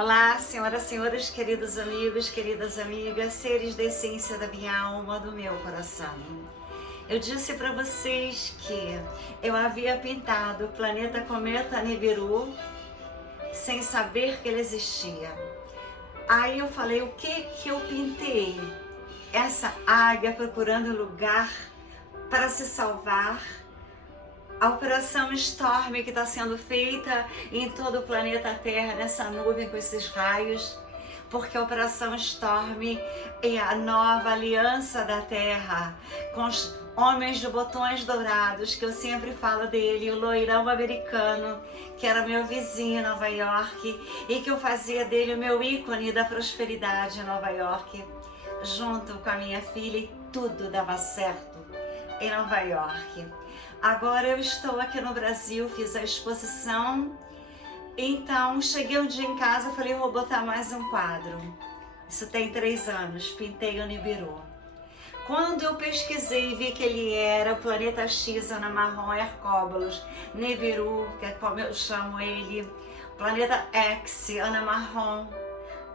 Olá, senhoras, senhores, queridos amigos, queridas amigas, seres da essência da minha alma, do meu coração. Eu disse para vocês que eu havia pintado o planeta Cometa Nibiru sem saber que ele existia. Aí eu falei, o que eu pintei? Essa águia procurando lugar para se salvar. A operação Storm que está sendo feita em todo o planeta Terra, nessa nuvem com esses raios, porque a operação Storm é a nova aliança da Terra, com os homens de botões dourados, que eu sempre falo dele, o loirão americano, que era meu vizinho em Nova York, e que eu fazia dele o meu ícone da prosperidade em Nova York, junto com a minha filha, e tudo dava certo em Nova York. Agora eu estou aqui no Brasil, fiz a exposição, então cheguei um dia em casa e falei, vou botar mais um quadro. Isso tem 3 anos, pintei o Nibiru. Quando eu pesquisei e vi que ele era o planeta X, Ana Marrom, Hercóbulos, Nibiru, que é como eu chamo ele, planeta X, Ana Marrom,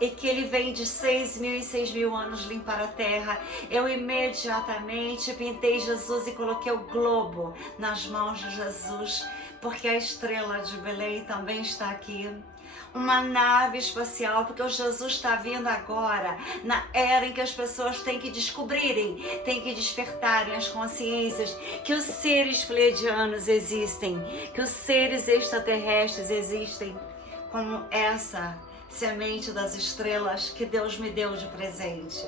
e que ele vem de 6.000 e 6.000 anos limpar a Terra, eu imediatamente pintei Jesus e coloquei o globo nas mãos de Jesus, porque a estrela de Belém também está aqui. Uma nave espacial, porque o Jesus está vindo agora, na era em que as pessoas têm que descobrirem, têm que despertarem as consciências, que os seres pleiadianos existem, que os seres extraterrestres existem, como essa semente das estrelas que Deus me deu de presente.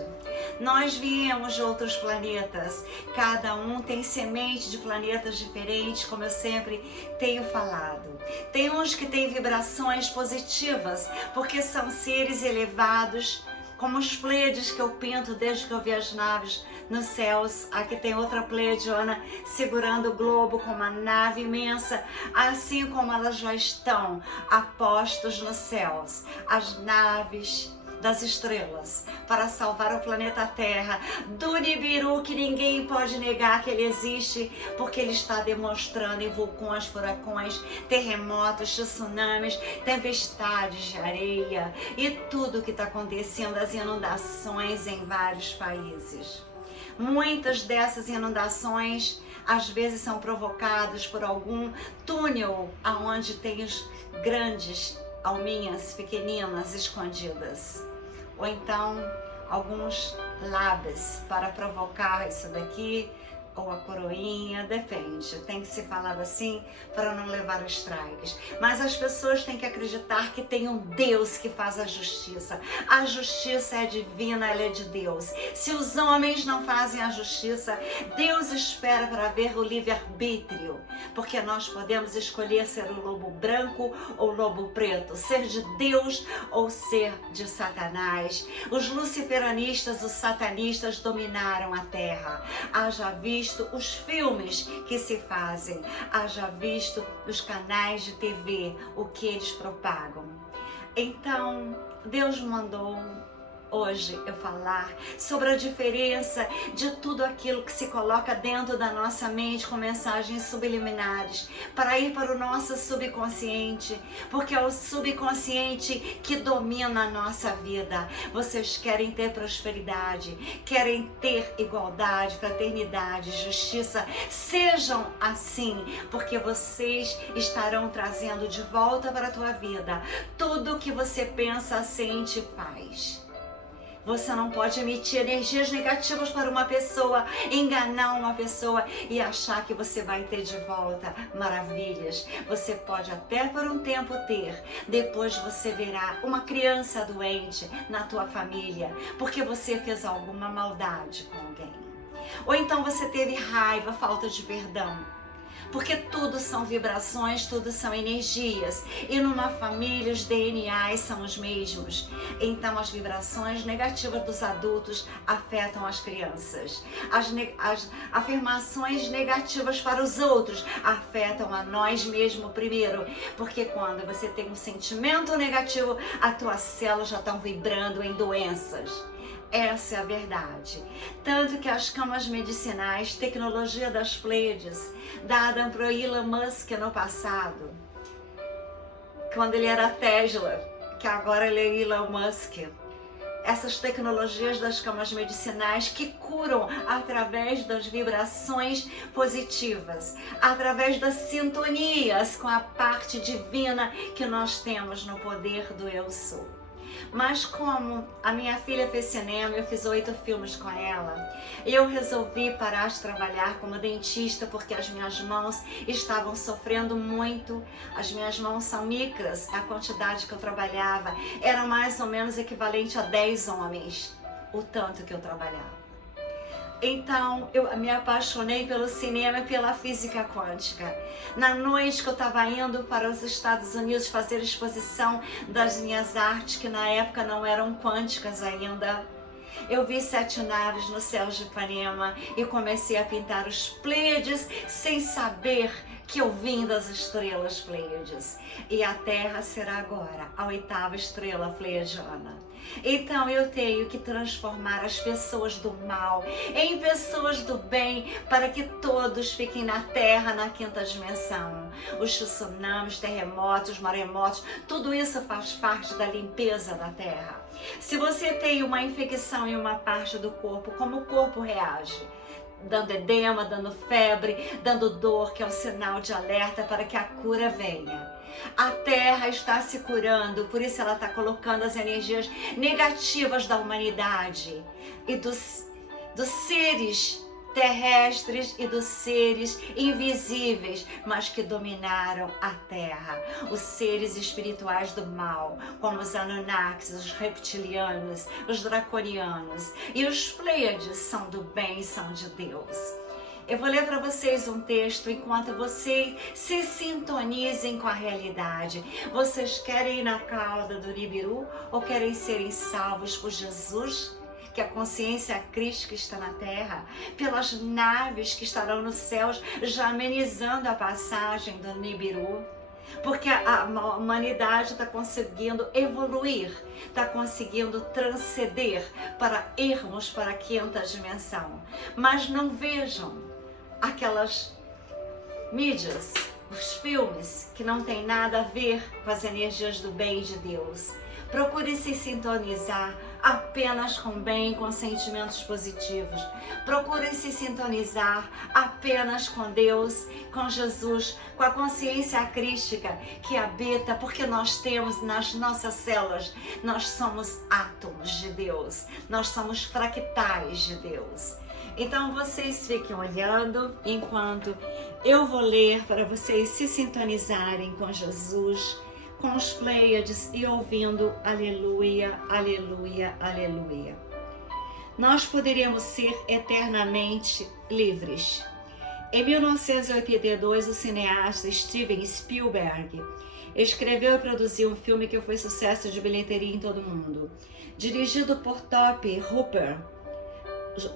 Nós viemos de outros planetas, cada um tem semente de planetas diferentes, como eu sempre tenho falado. Tem uns que têm vibrações positivas, porque são seres elevados, como os Pleiades que eu pinto desde que eu vi as naves nos céus. Aqui tem outra Pleiadiana segurando o globo com uma nave imensa, assim como elas já estão apostos nos céus, as naves das estrelas, para salvar o planeta Terra do Nibiru, que ninguém pode negar que ele existe, porque ele está demonstrando em vulcões, furacões, terremotos, tsunamis, tempestades de areia e tudo que está acontecendo, as inundações em vários países. Muitas dessas inundações às vezes são provocadas por algum túnel aonde tem os grandes alminhas pequeninas escondidas, ou então alguns lábios para provocar isso daqui, ou a coroinha, depende, tem que ser falado assim para não levar os strikes. Mas as pessoas têm que acreditar que tem um Deus que faz a justiça é divina, ela é de Deus. Se os homens não fazem a justiça, Deus espera para ver o livre-arbítrio, porque nós podemos escolher ser o lobo branco ou o lobo preto, ser de Deus ou ser de Satanás. Os luciferanistas, os satanistas dominaram a terra. Haja visto os filmes que se fazem, haja visto os canais de TV, o que eles propagam. Então, Deus mandou hoje eu falar sobre a diferença de tudo aquilo que se coloca dentro da nossa mente com mensagens subliminares para ir para o nosso subconsciente, porque é o subconsciente que domina a nossa vida. Vocês querem ter prosperidade, querem ter igualdade, fraternidade, justiça, sejam assim, porque vocês estarão trazendo de volta para a tua vida tudo o que você pensa, sente e faz. Você não pode emitir energias negativas para uma pessoa, enganar uma pessoa e achar que você vai ter de volta maravilhas. Você pode até por um tempo ter, depois você verá uma criança doente na tua família, porque você fez alguma maldade com alguém. Ou então você teve raiva, falta de perdão. Porque tudo são vibrações, tudo são energias. E numa família os DNAs são os mesmos. Então as vibrações negativas dos adultos afetam as crianças. As afirmações negativas para os outros afetam a nós mesmos primeiro. Porque quando você tem um sentimento negativo, as tuas células já estão vibrando em doenças. Essa é a verdade. Tanto que as camas medicinais, tecnologia das Pleiades, dada para o Elon Musk no passado, quando ele era Tesla, que agora ele é Elon Musk. Essas tecnologias das camas medicinais que curam através das vibrações positivas, através das sintonias com a parte divina que nós temos no poder do Eu Sou. Mas como a minha filha fez cinema, eu fiz 8 filmes com ela, eu resolvi parar de trabalhar como dentista porque as minhas mãos estavam sofrendo muito. As minhas mãos são micras, a quantidade que eu trabalhava era mais ou menos equivalente a 10 homens, o tanto que eu trabalhava. Então, eu me apaixonei pelo cinema e pela física quântica. Na noite que eu estava indo para os Estados Unidos fazer exposição das minhas artes, que na época não eram quânticas ainda, eu vi 7 naves no céu de Ipanema e comecei a pintar os Pleiades sem saber que eu vim das estrelas Pleiades. E a Terra será agora a 8ª estrela pleiadiana. Então eu tenho que transformar as pessoas do mal em pessoas do bem para que todos fiquem na Terra, na 5ª dimensão. Os tsunamis, terremotos, maremotos, tudo isso faz parte da limpeza da Terra. Se você tem uma infecção em uma parte do corpo, como o corpo reage? Dando edema, dando febre, dando dor, que é um sinal de alerta para que a cura venha. A Terra está se curando, por isso ela está colocando as energias negativas da humanidade e dos seres terrestres e dos seres invisíveis, mas que dominaram a Terra. Os seres espirituais do mal, como os Anunnakis, os reptilianos, os draconianos. E os Pleiades são do bem, são de Deus. Eu vou ler para vocês um texto enquanto vocês se sintonizem com a realidade. Vocês querem ir na cauda do Nibiru ou querem serem salvos por Jesus? Que a consciência crística está na Terra, pelas naves que estarão nos céus, já amenizando a passagem do Nibiru. Porque a humanidade está conseguindo evoluir, está conseguindo transcender para irmos para a 5ª dimensão. Mas não vejam aquelas mídias, os filmes que não tem nada a ver com as energias do bem de Deus. Procure se sintonizar apenas com bem, com sentimentos positivos. Procure se sintonizar apenas com Deus, com Jesus, com a consciência crística que habita, porque nós temos nas nossas células, nós somos átomos de Deus, nós somos fractais de Deus. Então vocês fiquem olhando enquanto eu vou ler para vocês se sintonizarem com Jesus, com os Pleiades e ouvindo aleluia, aleluia, aleluia. Nós poderíamos ser eternamente livres. Em 1982, o cineasta Steven Spielberg escreveu e produziu um filme que foi sucesso de bilheteria em todo o mundo. Dirigido por Tobe Hooper,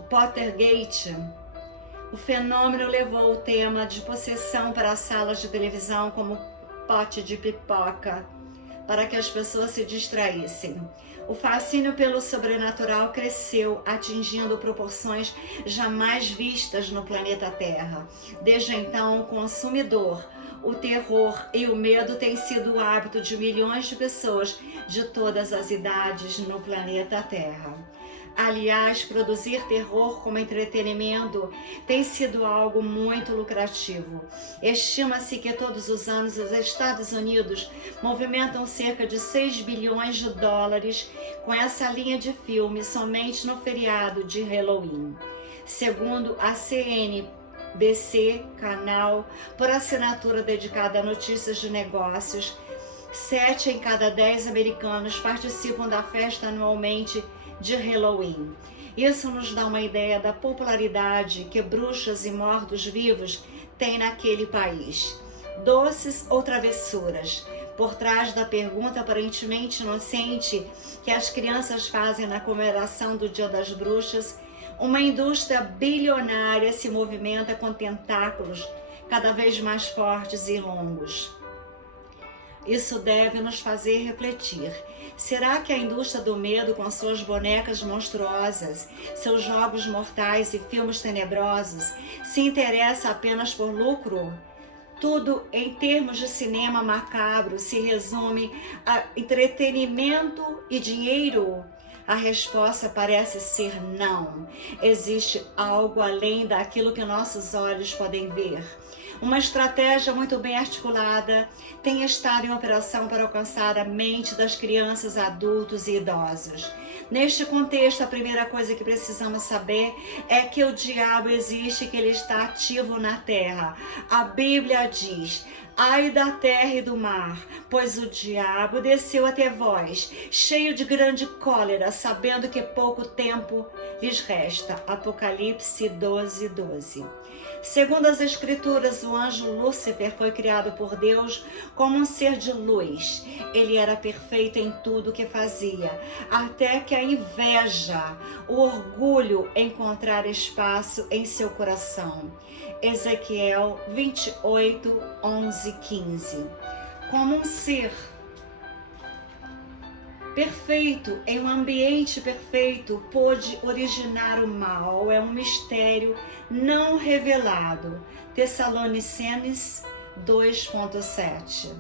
Pottergate, o fenômeno levou o tema de possessão para as salas de televisão como pote de pipoca, para que as pessoas se distraíssem. O fascínio pelo sobrenatural cresceu, atingindo proporções jamais vistas no planeta Terra. Desde então, o consumidor, o terror e o medo têm sido o hábito de milhões de pessoas de todas as idades no planeta Terra. Aliás, produzir terror como entretenimento tem sido algo muito lucrativo. Estima-se que todos os anos os Estados Unidos movimentam cerca de 6 bilhões de dólares com essa linha de filme somente no feriado de Halloween. Segundo a CNBC, canal por assinatura dedicada a notícias de negócios, 7 em cada 10 americanos participam da festa anualmente de Halloween. Isso nos dá uma ideia da popularidade que bruxas e mortos-vivos têm naquele país. Doces ou travessuras? Por trás da pergunta aparentemente inocente que as crianças fazem na comemoração do Dia das Bruxas, uma indústria bilionária se movimenta com tentáculos cada vez mais fortes e longos. Isso deve nos fazer refletir. Será que a indústria do medo, com suas bonecas monstruosas, seus jogos mortais e filmes tenebrosos, se interessa apenas por lucro? tudo em termos de cinema macabro se resume a entretenimento e dinheiro? A resposta parece ser não. Existe algo além daquilo que nossos olhos podem ver. Uma estratégia muito bem articulada tem estado em operação para alcançar a mente das crianças, adultos e idosos. Neste contexto, a primeira coisa que precisamos saber é que o diabo existe e que ele está ativo na terra. A Bíblia diz: ai da terra e do mar, pois o diabo desceu até vós, cheio de grande cólera, sabendo que pouco tempo lhes resta. Apocalipse 12:12. Segundo as Escrituras, o anjo Lúcifer foi criado por Deus como um ser de luz. Ele era perfeito em tudo o que fazia, até que a inveja, o orgulho encontraram espaço em seu coração. Ezequiel 28:11-15. Como um ser perfeito, em um ambiente perfeito, pôde originar o mal. É um mistério não revelado. Tessalonicenses 2:7.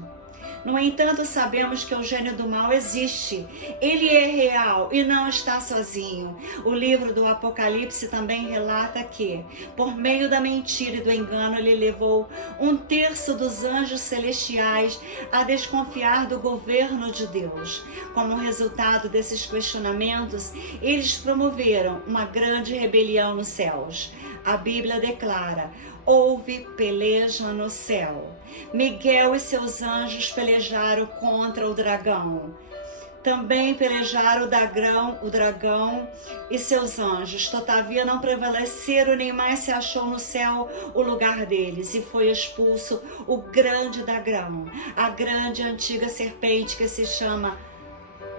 No entanto, sabemos que o gênio do mal existe. Ele é real e não está sozinho. O livro do Apocalipse também relata que, por meio da mentira e do engano, ele levou 1/3 dos anjos celestiais a desconfiar do governo de Deus. Como resultado desses questionamentos, eles promoveram uma grande rebelião nos céus. A Bíblia declara: houve peleja no céu. Miguel e seus anjos pelejaram contra o dragão. Também pelejaram o dragão e seus anjos. Todavia não prevaleceram, nem mais se achou no céu o lugar deles. E foi expulso o grande dragão, a grande antiga serpente que se chama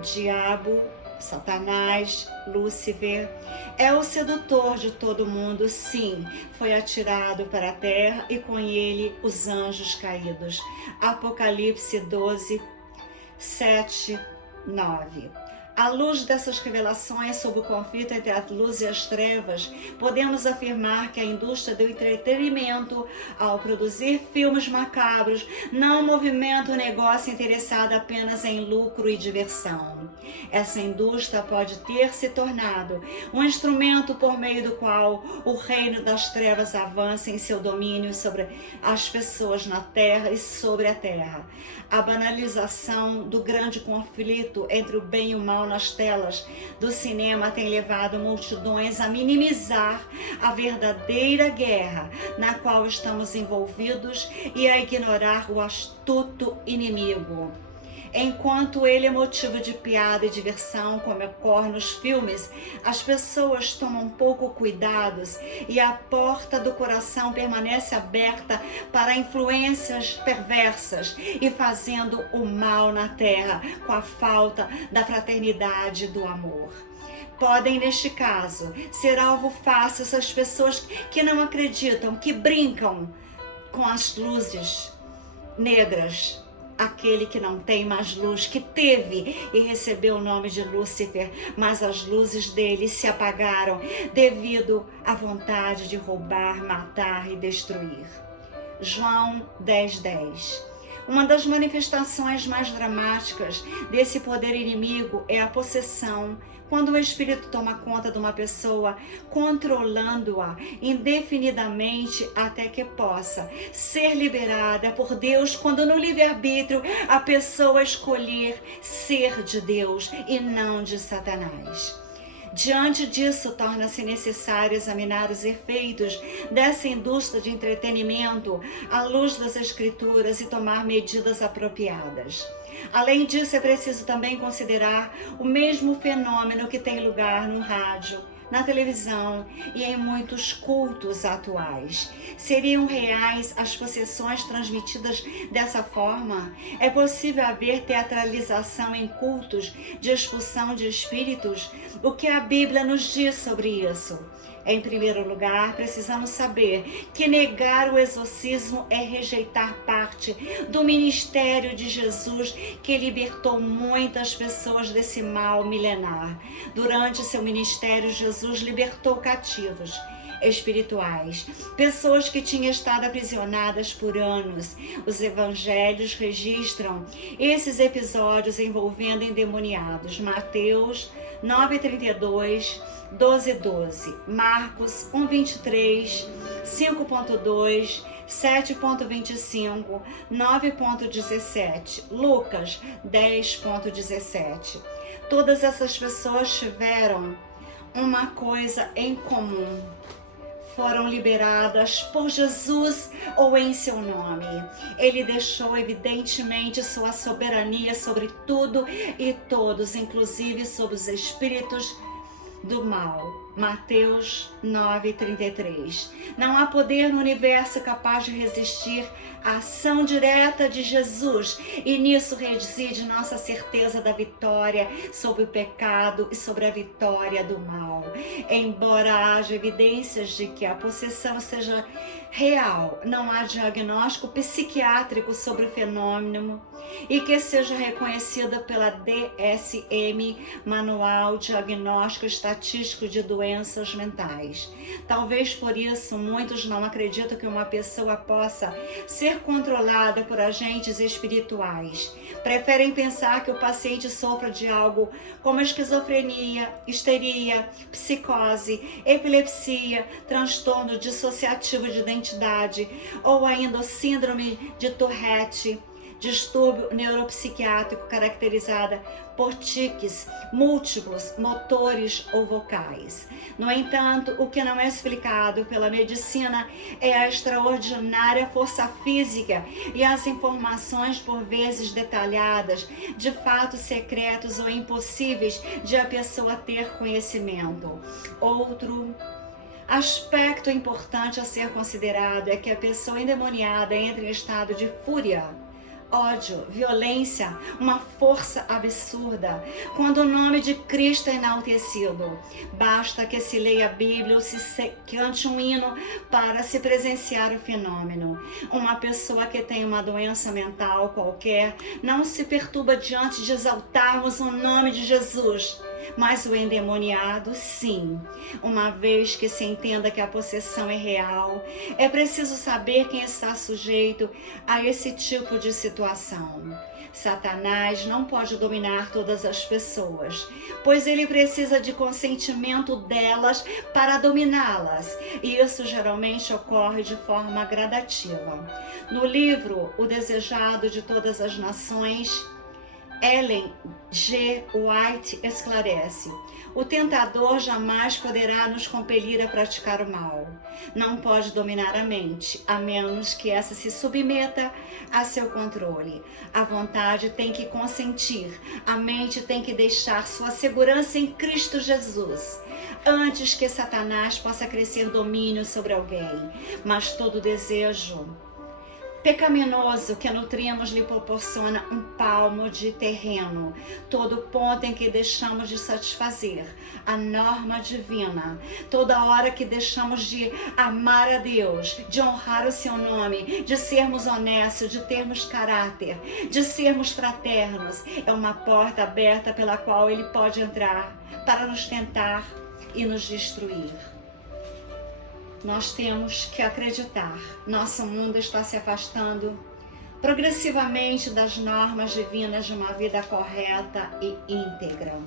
Diabo, Satanás, Lúcifer. É o sedutor de todo mundo, sim, foi atirado para a terra e com ele os anjos caídos. Apocalipse 12:7-9. À luz dessas revelações sobre o conflito entre a luz e as trevas, podemos afirmar que a indústria do entretenimento, ao produzir filmes macabros, não movimenta o negócio interessado apenas em lucro e diversão. Essa indústria pode ter se tornado um instrumento por meio do qual o reino das trevas avança em seu domínio sobre as pessoas na terra e sobre a terra. A banalização do grande conflito entre o bem e o mal nas telas do cinema tem levado multidões a minimizar a verdadeira guerra na qual estamos envolvidos e a ignorar o astuto inimigo. Enquanto ele é motivo de piada e diversão, como ocorre nos filmes, as pessoas tomam pouco cuidados e a porta do coração permanece aberta para influências perversas e fazendo o mal na terra com a falta da fraternidade e do amor. Podem, neste caso, ser alvo fácil essas pessoas que não acreditam, que brincam com as luzes negras. Aquele que não tem mais luz, que teve e recebeu o nome de Lúcifer, mas as luzes dele se apagaram devido à vontade de roubar, matar e destruir. João 10:10. Uma das manifestações mais dramáticas desse poder inimigo é a possessão, quando o espírito toma conta de uma pessoa, controlando-a indefinidamente até que possa ser liberada por Deus, quando no livre-arbítrio a pessoa escolher ser de Deus e não de Satanás. Diante disso, torna-se necessário examinar os efeitos dessa indústria de entretenimento à luz das Escrituras e tomar medidas apropriadas. Além disso, é preciso também considerar o mesmo fenômeno que tem lugar no rádio, na televisão e em muitos cultos atuais. Seriam reais as possessões transmitidas dessa forma? É possível haver teatralização em cultos de expulsão de espíritos? O que a Bíblia nos diz sobre isso? Em primeiro lugar, precisamos saber que negar o exorcismo é rejeitar parte do ministério de Jesus, que libertou muitas pessoas desse mal milenar. Durante seu ministério, Jesus libertou cativos. espirituais, pessoas que tinham estado aprisionadas por anos. Os evangelhos registram esses episódios envolvendo endemoniados. Mateus 9:32, 12:12, Marcos 1:23, 5.2, 7.25, 9.17, Lucas 10.17. Todas essas pessoas tiveram uma coisa em comum: foram liberadas por Jesus ou em seu nome. Ele deixou evidentemente sua soberania sobre tudo e todos, inclusive sobre os espíritos do mal. Mateus 9:33. Não há poder no universo capaz de resistir à ação direta de Jesus, e nisso reside nossa certeza da vitória sobre o pecado e sobre a vitória do mal. Embora haja evidências de que a possessão seja real, não há diagnóstico psiquiátrico sobre o fenômeno e que seja reconhecida pela DSM, Manual Diagnóstico Estatístico de Doenças Mentais. Talvez por isso muitos não acreditam que uma pessoa possa ser controlada por agentes espirituais. Preferem pensar que o paciente sofra de algo como esquizofrenia, histeria, psicose, epilepsia, transtorno dissociativo de identidade ou ainda o síndrome de Tourette, distúrbio neuropsiquiátrico caracterizada por tiques múltiplos, motores ou vocais. No entanto, o que não é explicado pela medicina é a extraordinária força física e as informações por vezes detalhadas de fatos secretos ou impossíveis de a pessoa ter conhecimento. Outro aspecto importante a ser considerado é que a pessoa endemoniada entra em estado de fúria, ódio, violência, uma força absurda, quando o nome de Cristo é enaltecido. Basta que se leia a Bíblia ou se cante um hino para se presenciar o fenômeno. Uma pessoa que tem uma doença mental qualquer não se perturba diante de exaltarmos o nome de Jesus. Mas o endemoniado, sim. Uma vez que se entenda que a possessão é real, é preciso saber quem está sujeito a esse tipo de situação. Satanás não pode dominar todas as pessoas, pois ele precisa de consentimento delas para dominá-las, e isso geralmente ocorre de forma gradativa. No livro O Desejado de Todas as Nações, Ellen G. White esclarece: o tentador jamais poderá nos compelir a praticar o mal. Não pode dominar a mente, a menos que essa se submeta a seu controle. A vontade tem que consentir, a mente tem que deixar sua segurança em Cristo Jesus, antes que Satanás possa crescer domínio sobre alguém. Mas todo desejo pecaminoso que nutrimos lhe proporciona um palmo de terreno. Todo ponto em que deixamos de satisfazer a norma divina, toda hora que deixamos de amar a Deus, de honrar o seu nome, de sermos honestos, de termos caráter, de sermos fraternos, é uma porta aberta pela qual ele pode entrar para nos tentar e nos destruir. Nós temos que acreditar. Nosso mundo está se afastando progressivamente das normas divinas de uma vida correta e íntegra.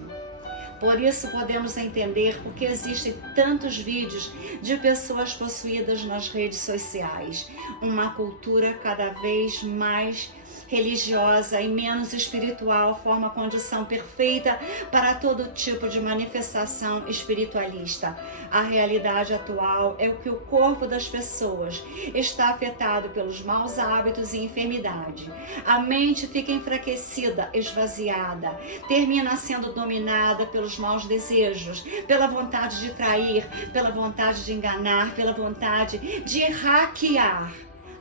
Por isso podemos entender por que existem tantos vídeos de pessoas possuídas nas redes sociais. Uma cultura cada vez mais religiosa e menos espiritual forma a condição perfeita para todo tipo de manifestação espiritualista. A realidade atual é que o corpo das pessoas está afetado pelos maus hábitos e enfermidade. A mente fica enfraquecida, esvaziada, termina sendo dominada pelos maus desejos, pela vontade de trair, pela vontade de enganar, pela vontade de hackear.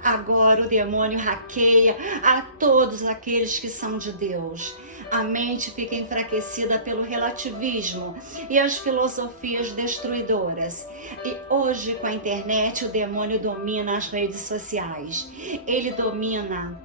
Agora o demônio hackeia a todos aqueles que são de Deus. A mente fica enfraquecida pelo relativismo e as filosofias destruidoras. E hoje, com a internet, o demônio domina as redes sociais. Ele domina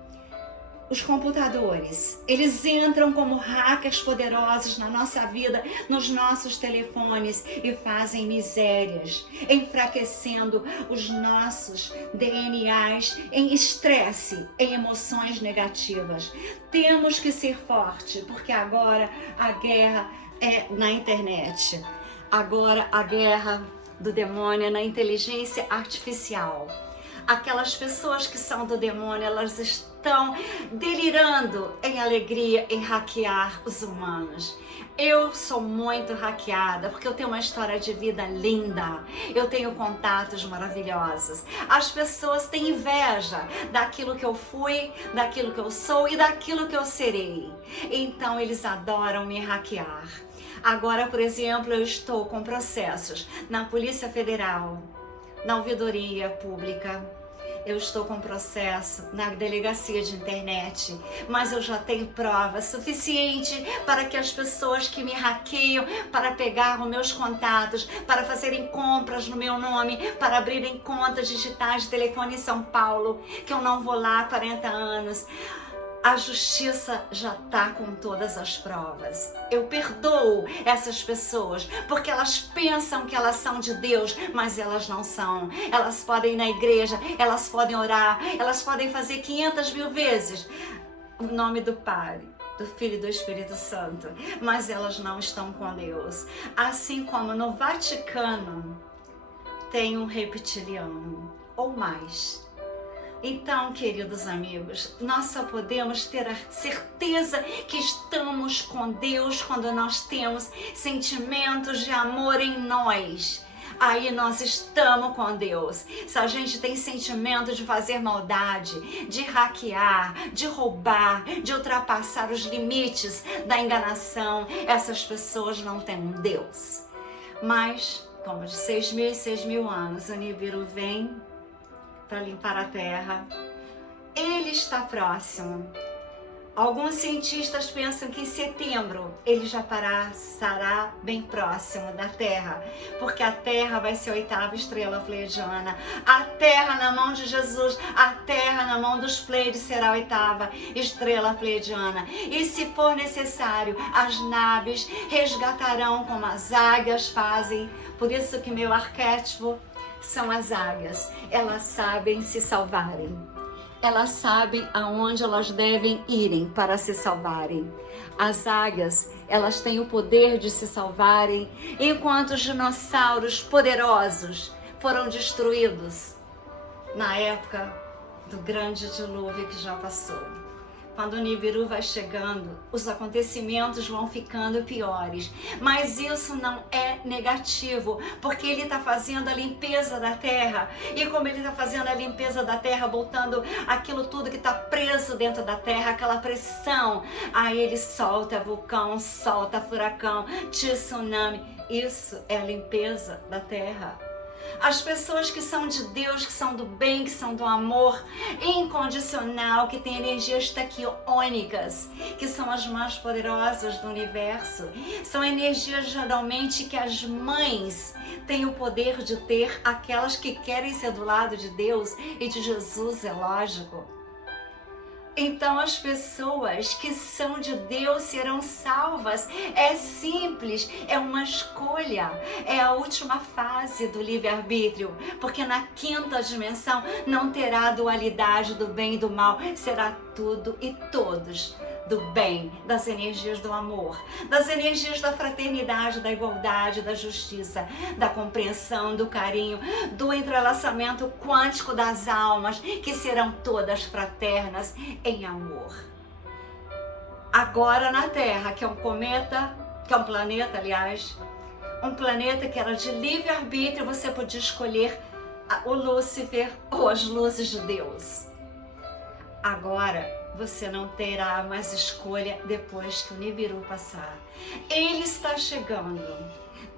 os computadores, eles entram como hackers poderosos na nossa vida, nos nossos telefones e fazem misérias, enfraquecendo os nossos DNAs em estresse, em emoções negativas. Temos que ser fortes, porque agora a guerra é na internet. Agora a guerra do demônio é na inteligência artificial. Aquelas pessoas que são do demônio, elas estão delirando em alegria em hackear os humanos. Eu sou muito hackeada porque eu tenho uma história de vida linda, eu tenho contatos maravilhosos. As pessoas têm inveja daquilo que eu fui, daquilo que eu sou e daquilo que eu serei. Então eles adoram me hackear. Agora, por exemplo, eu estou com processos na Polícia Federal, na Ouvidoria Pública. Eu estou com processo na delegacia de internet, mas eu já tenho prova suficiente para que as pessoas que me hackeiam, para pegar os meus contatos, para fazerem compras no meu nome, para abrirem contas digitais de telefone em São Paulo, que eu não vou lá há 40 anos. A justiça já está com todas as provas. Eu perdoo essas pessoas porque elas pensam que elas são de Deus, mas elas não são. Elas podem ir na igreja, elas podem orar, elas podem fazer 500 mil vezes o nome do Pai, do Filho e do Espírito Santo, mas elas não estão com Deus. Assim como no Vaticano tem um reptiliano ou mais. Então, queridos amigos, nós só podemos ter a certeza que estamos com Deus quando nós temos sentimentos de amor em nós. Aí nós estamos com Deus. Se a gente tem sentimento de fazer maldade, de hackear, de roubar, de ultrapassar os limites da enganação, essas pessoas não têm um Deus. Mas, como de 6.000 anos, o Nibiru vem para limpar a Terra. Ele está próximo. Alguns cientistas pensam que em setembro ele já estará bem próximo da Terra, porque a Terra vai ser a 8ª estrela pleiadiana. A Terra na mão de Jesus, a Terra na mão dos Pleiades será a 8ª estrela pleiadiana. E se for necessário, as naves resgatarão como as águias fazem. Por isso que meu arquétipo são as águias. Elas sabem se salvarem. Elas sabem aonde elas devem irem para se salvarem. As águias, elas têm o poder de se salvarem, enquanto os dinossauros poderosos foram destruídos na época do grande dilúvio que já passou. Quando o Nibiru vai chegando, os acontecimentos vão ficando piores. Mas isso não é negativo, porque ele está fazendo a limpeza da Terra. E como ele está fazendo a limpeza da Terra, botando aquilo tudo que está preso dentro da Terra, aquela pressão, aí ele solta vulcão, solta furacão, tsunami. Isso é a limpeza da Terra. As pessoas que são de Deus, que são do bem, que são do amor incondicional, que têm energias taquiônicas, que são as mais poderosas do universo, são energias geralmente que as mães têm o poder de ter, aquelas que querem ser do lado de Deus e de Jesus, é lógico. Então as pessoas que são de Deus serão salvas. É simples, é uma escolha, é a última fase do livre-arbítrio, porque na 5ª dimensão não terá dualidade do bem e do mal, será tudo e todos do bem, das energias do amor, das energias da fraternidade, da igualdade, da justiça, da compreensão, do carinho, do entrelaçamento quântico das almas, que serão todas fraternas em amor. Agora na Terra, que é um cometa, que é um planeta, aliás, um planeta que era de livre-arbítrio, você podia escolher o Lúcifer ou as luzes de Deus. Agora você não terá mais escolha depois que o Nibiru passar. Ele está chegando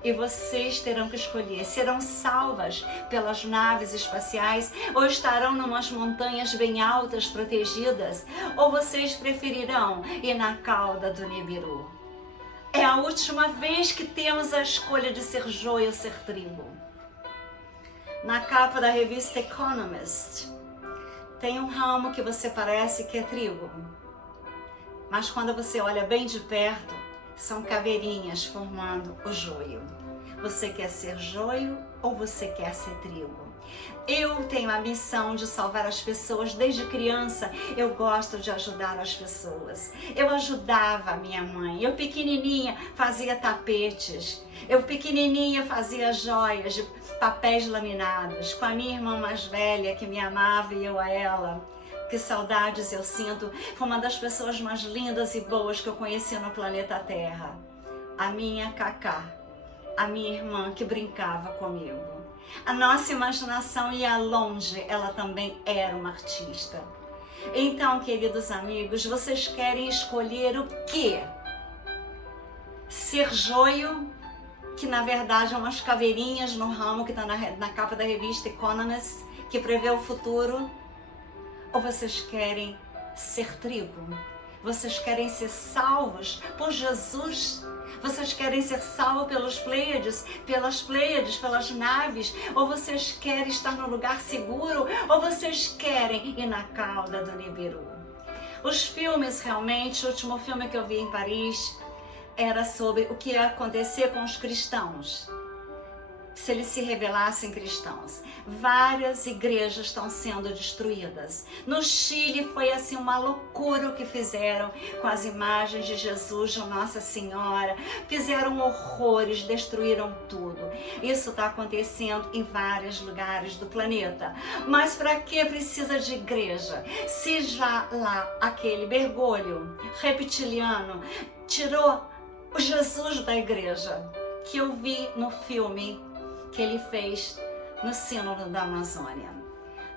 e vocês terão que escolher. Serão salvas pelas naves espaciais ou estarão numas montanhas bem altas, protegidas? Ou vocês preferirão ir na cauda do Nibiru? É a última vez que temos a escolha de ser joio ou ser trigo. Na capa da revista Economist, tem um ramo que você parece que é trigo. mas quando você olha bem de perto, são caveirinhas formando o joio. Você quer ser joio ou você quer ser trigo? Eu tenho a missão de salvar as pessoas desde criança. Eu gosto de ajudar as pessoas. Eu ajudava a minha mãe. Eu pequenininha fazia tapetes. Eu pequenininha fazia joias de papéis laminados com a minha irmã mais velha que me amava e eu a ela. Que saudades eu sinto. Foi uma das pessoas mais lindas e boas que eu conheci no planeta Terra. A minha Cacá, a minha irmã que brincava comigo. A nossa imaginação ia longe, ela também era uma artista. Então, queridos amigos, vocês querem escolher o quê? Ser joio, que na verdade é umas caveirinhas no ramo que está na capa da revista Economist, que prevê o futuro? Ou vocês querem ser trigo? Vocês querem ser salvos por Jesus? Vocês querem ser salvos pelas Pleiades, pelas naves? Ou vocês querem estar no lugar seguro? Ou vocês querem ir na cauda do Nibiru? Os filmes, realmente, o último filme que eu vi em Paris era sobre o que ia acontecer com os cristãos se eles se revelassem cristãos. Várias igrejas estão sendo destruídas. No Chile foi assim uma loucura o que fizeram com as imagens de Jesus, de Nossa Senhora. Fizeram horrores, destruíram tudo. Isso está acontecendo em vários lugares do planeta. Mas para que precisa de igreja? Se já lá aquele Bergoglio reptiliano tirou o Jesus da igreja, que eu vi no filme que ele fez no Sínodo da Amazônia.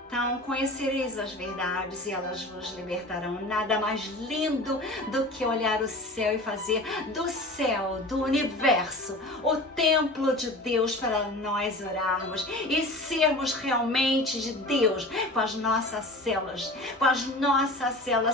Então, conhecereis as verdades e elas vos libertarão. Nada mais lindo do que olhar o céu e fazer do céu, do universo, o templo de Deus para nós orarmos e sermos realmente de Deus com as nossas células,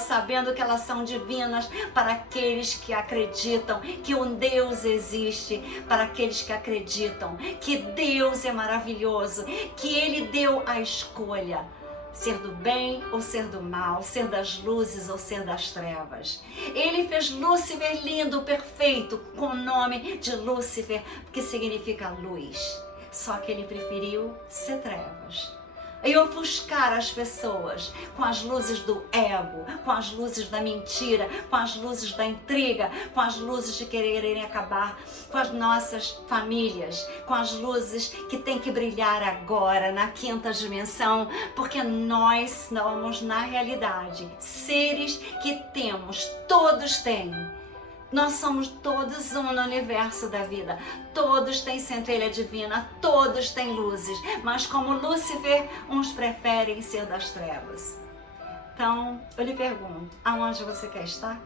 sabendo que elas são divinas para aqueles que acreditam que um Deus existe, para aqueles que acreditam que Deus é maravilhoso, que Ele deu a escolha. Ser do bem ou ser do mal, ser das luzes ou ser das trevas. Ele fez Lúcifer lindo, perfeito, com o nome de Lúcifer, que significa luz. Só que ele preferiu ser trevas. E ofuscar as pessoas com as luzes do ego, com as luzes da mentira, com as luzes da intriga, com as luzes de quererem acabar com as nossas famílias, com as luzes que tem que brilhar agora na quinta dimensão, porque nós somos, na realidade, seres que temos, todos têm. Nós somos todos um no universo da vida. Todos têm centelha divina, todos têm luzes. Mas como Lúcifer, uns preferem ser das trevas. Então, eu lhe pergunto, aonde você quer estar?